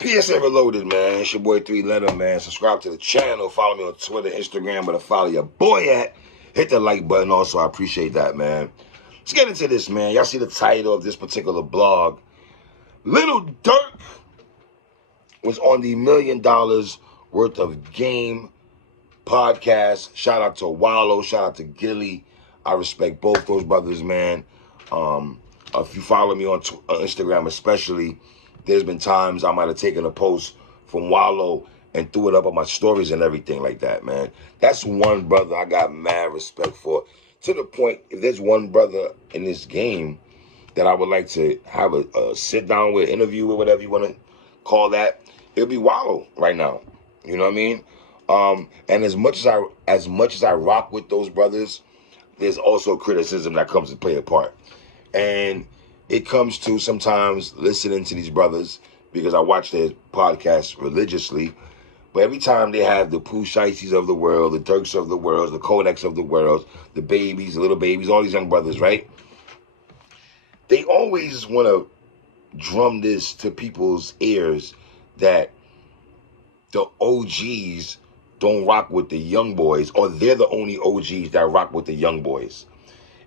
PSA Reloaded, man. It's your boy 3 Letter, man. Subscribe to the channel. Follow me on Twitter, Instagram, where to follow your boy at. Hit the like button also. I appreciate that, man. Let's get into this, man. Y'all see the title of this particular blog. Little Durk was on the $1 million worth of game podcast. Shout out to Wallo. Shout out to Gille. I respect both those brothers, man. If you follow me on Instagram especially, there's been times I might have taken a post from Wallo and threw it up on my stories and everything like that, man. That's one brother I got mad respect for. To the point, if there's one brother in this game that I would like to have a sit down with, interview with, whatever you want to call that, it'll be Wallo right now. You know what I mean? And as much as I rock with those brothers, there's also criticism that comes to play a part. And it comes to sometimes listening to these brothers, because I watch their podcasts religiously. But every time they have the Pooh Shiesties of the world, the Durks of the world, the Kodaks of the world, the babies, the little babies, all these young brothers, right? They always want to drum this to people's ears that the OGs don't rock with the young boys, or they're the only OGs that rock with the young boys.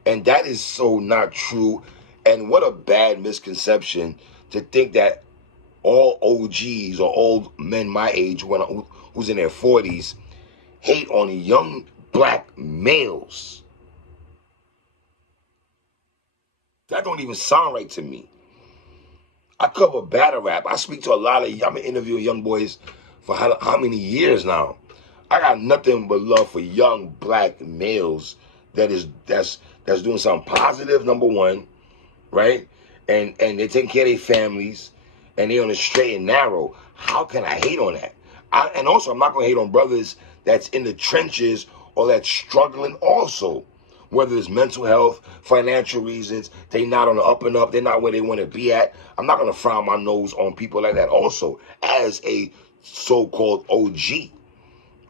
And that is so not true. And what a bad misconception to think that all OGs or old men my age who's in their 40s hate on young black males. That don't even sound right to me. I cover battle rap. I speak to a lot of, I've been interviewing young boys for how many years now. I got nothing but love for young black males that's doing something positive, number one, right? And they're taking care of their families, and they're on the straight and narrow. How can I hate on that? And also, I'm not going to hate on brothers that's in the trenches or that's struggling also. Whether it's mental health, financial reasons, they not on the up and up, they're not where they want to be at. I'm not going to frown my nose on people like that also as a so-called OG,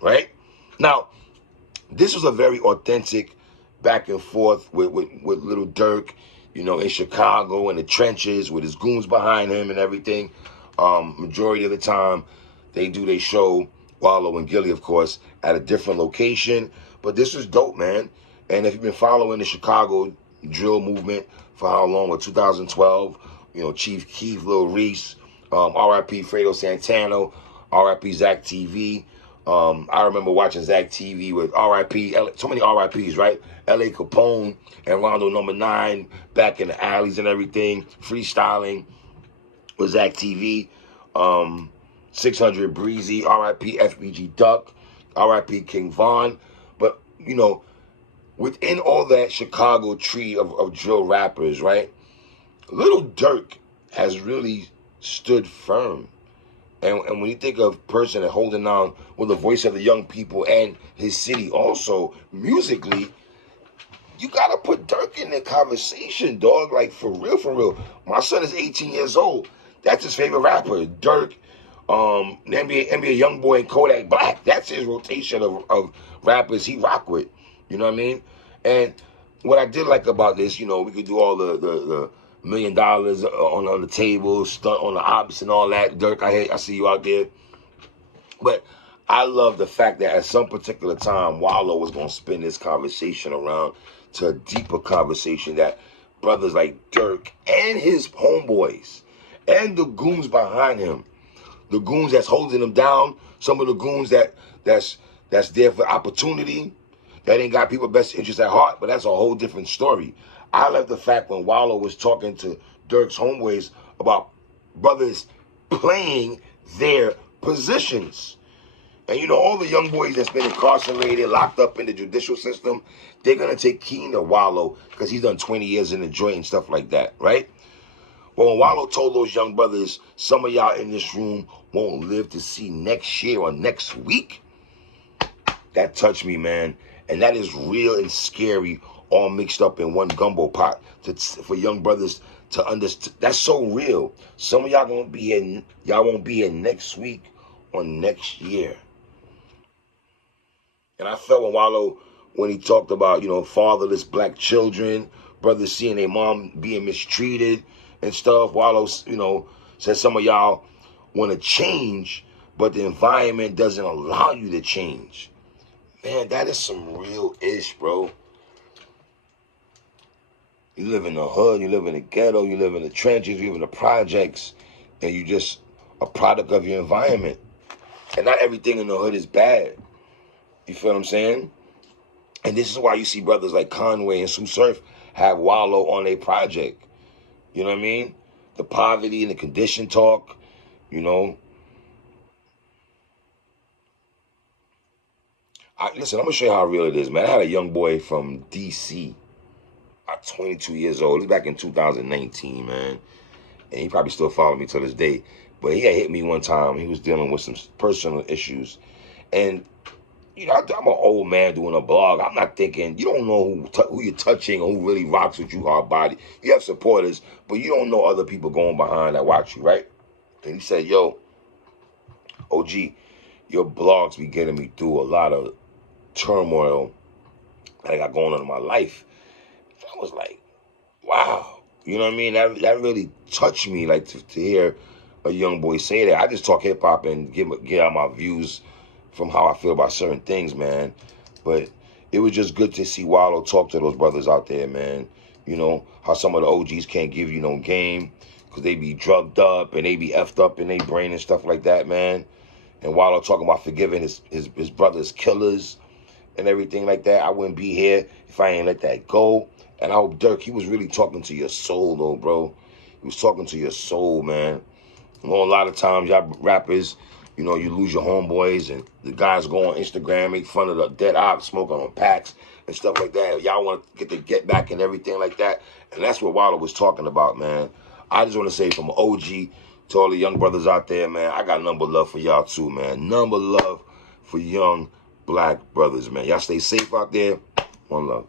right? Now, this was a very authentic back and forth with Little Durk, you know, in Chicago, in the trenches, with his goons behind him and everything. Majority of the time, they do their show, Wallo and Gille, of course, at a different location. But this was dope, man. And if you've been following the Chicago drill movement for how long? Well, 2012, you know, Chief Keef, Lil Reese, R.I.P. Fredo Santana, R.I.P. Zach TV. I remember watching Zach TV with R.I.P. So many R.I.P.s, right? L.A. Capone and Rondo Number 9 back in the alleys and everything, freestyling with Zach TV. 600 Breezy, R.I.P. FBG Duck, R.I.P. King Von. But, you know, within all that Chicago tree of drill rappers, right, Little Durk has really stood firm. And when you think of a person that holding on with the voice of the young people and his city also, musically, you got to put Durk in the conversation, dog. Like, for real, for real. My son is 18 years old. That's his favorite rapper, Durk. NBA Youngboy and Kodak Black. That's his rotation of rappers he rock with. You know what I mean? And what I did like about this, you know, we could do all the $1 million on the table, stunt on the ops and all that. Durk, I see you out there. But I love the fact that at some particular time, Wallo was going to spin this conversation around to a deeper conversation that brothers like Durk and his homeboys and the goons behind him, the goons that's holding him down, some of the goons that's there for opportunity, that ain't got people's best interests at heart, but that's a whole different story. I love the fact when Wallo was talking to Durk's homeboys about brothers playing their positions. And you know, all the young boys that's been incarcerated, locked up in the judicial system, they're going to take keen to Wallo because he's done 20 years in the joint and stuff like that, right? Well, when Wallo told those young brothers, some of y'all in this room won't live to see next year or next week, that touched me, man. And that is real and scary, all mixed up in one gumbo pot for young brothers to understand. That's so real. Some of y'all won't be here next week or next year. And I felt when Wallo, when he talked about, you know, fatherless black children, brothers seeing their mom being mistreated and stuff, Wallo, you know, said some of y'all want to change, but the environment doesn't allow you to change. Man, that is some real ish, bro. You live in the hood, you live in the ghetto, you live in the trenches, you live in the projects, and you just a product of your environment. And not everything in the hood is bad. You feel what I'm saying? And this is why you see brothers like Conway and Sue Surf have Wallo on their project. You know what I mean? The poverty and the condition talk, you know. Listen, I'm going to show you how real it is, man. I had a young boy from D.C., 22 years old. He's back in 2019, man. And he probably still follow me to this day. But he had hit me one time. He was dealing with some personal issues. And, you know, I'm an old man doing a blog. I'm not thinking, you don't know who you're touching or who really rocks with you hard body. You have supporters, but you don't know other people going behind that watch you, right? And he said, yo, OG, your blogs be getting me through a lot of turmoil that I got going on in my life. I was like, wow. You know what I mean? That really touched me, like, to hear a young boy say that. I just talk hip-hop and get out my views from how I feel about certain things, man. But it was just good to see Wallo talk to those brothers out there, man. You know, how some of the OGs can't give you no game because they be drugged up and they be effed up in their brain and stuff like that, man. And Wallo talking about forgiving his brother's killers and everything like that. I wouldn't be here if I ain't let that go. And I hope Durk, he was really talking to your soul, though, bro. He was talking to your soul, man. You know, a lot of times, y'all rappers, you know, you lose your homeboys, and the guys go on Instagram, make fun of the dead ops, smoking on packs and stuff like that. Y'all want to get back and everything like that. And that's what Wallo was talking about, man. I just want to say from OG to all the young brothers out there, man, I got number love for y'all, too, man. Number love for young black brothers, man. Y'all stay safe out there. One love.